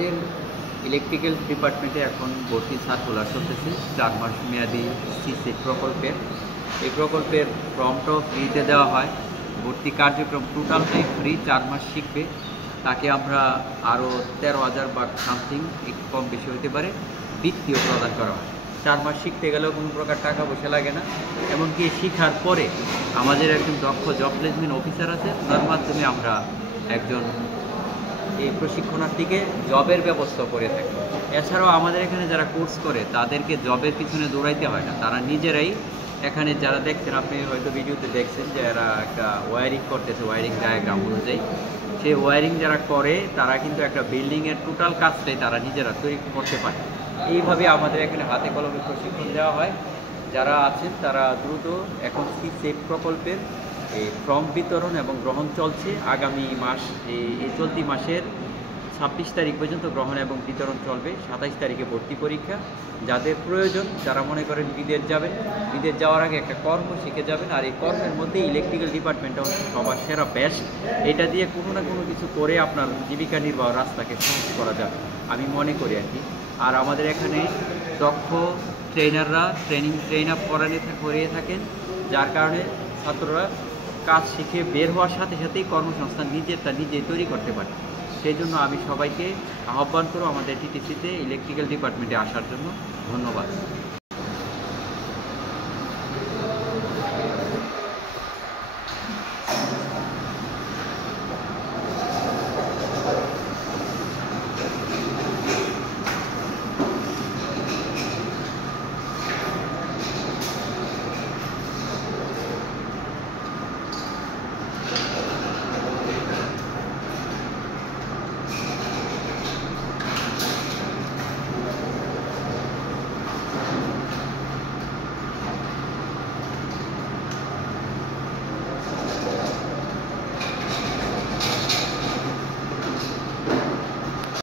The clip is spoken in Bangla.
আমাদের ইলেকট্রিক্যাল ডিপার্টমেন্টে এখন ভর্তি সার্কুলার চলতেছে 4 মাস মেয়াদী সিসি প্রকল্পের। এই প্রকল্পের ফর্মটাও ফ্রিতে দেওয়া হয়। ভর্তি কার্যক্রম টোটালটাই ফ্রি। 4 মাস শিখবে, তাকে আমরা আরও 13,000 বা সামথিং, একটু কম বেশি হতে পারে, বৃত্তিও প্রদান করা হয়। 4 মাস শিখতে গেলেও কোনো প্রকার টাকা পয়সা লাগে না। এমনকি শেখার পরে আমাদের একজন দক্ষ জব প্লেসমেন্ট অফিসার আছে, তার মাধ্যমে আমরা একজন এই প্রশিক্ষণার্থীকে জবের ব্যবস্থা করে থাকি। এছাড়াও আমাদের এখানে যারা কোর্স করে তাদেরকে জবের পিছনে দৌড়াইতে হয় না, তারা নিজেরাই এখানে যারা দেখছেন, আপনি হয়তো ভিডিওতে দেখছেন যে এরা একটা ওয়্যারিং করতেছে, ওয়্যারিং ডায়াগ্রাম অনুযায়ী। সেই ওয়্যারিং যারা করে তারা কিন্তু একটা বিল্ডিংয়ের টোটাল কাজটাই তারা নিজেরা তৈরি করতে পারে। এইভাবে আমাদের এখানে হাতে কলমে প্রশিক্ষণ দেওয়া হয়। যারা আছেন তারা দ্রুত, এখন সিসেফ প্রকল্পের এই ফর্ম বিতরণ এবং গ্রহণ চলছে। আগামী মাস, এই চলতি মাসের 26 তারিখ পর্যন্ত গ্রহণ এবং বিতরণ চলবে। 27 তারিখে ভর্তি পরীক্ষা। যাদের প্রয়োজন, যারা মনে করেন বিদেশ যাবেন, বিদেশ যাওয়ার আগে একটা কর্ম শিখে যাবেন, আর এই কর্মের মধ্যে ইলেকট্রিক্যাল ডিপার্টমেন্টটা হচ্ছে সবার সেরা বেস্ট। এটা দিয়ে কোনো না কোনো কিছু করে আপনার জীবিকা নির্বাহ রাস্তাকে সহজ করা যাবে, আমি মনে করি আর কি। আর আমাদের এখানে দক্ষ ট্রেনাররা ট্রেন আপ করিয়ে থাকেন, যার কারণে ছাত্ররা কাজ শিখে বের হওয়ার সাথে সাথেই কর্মসংস্থান নিজেই তৈরি করতে পারে। সেই জন্য আমি সবাইকে আহ্বান করব আমাদের টিটিসিতে ইলেকট্রিক্যাল ডিপার্টমেন্টে আসার জন্য। ধন্যবাদ।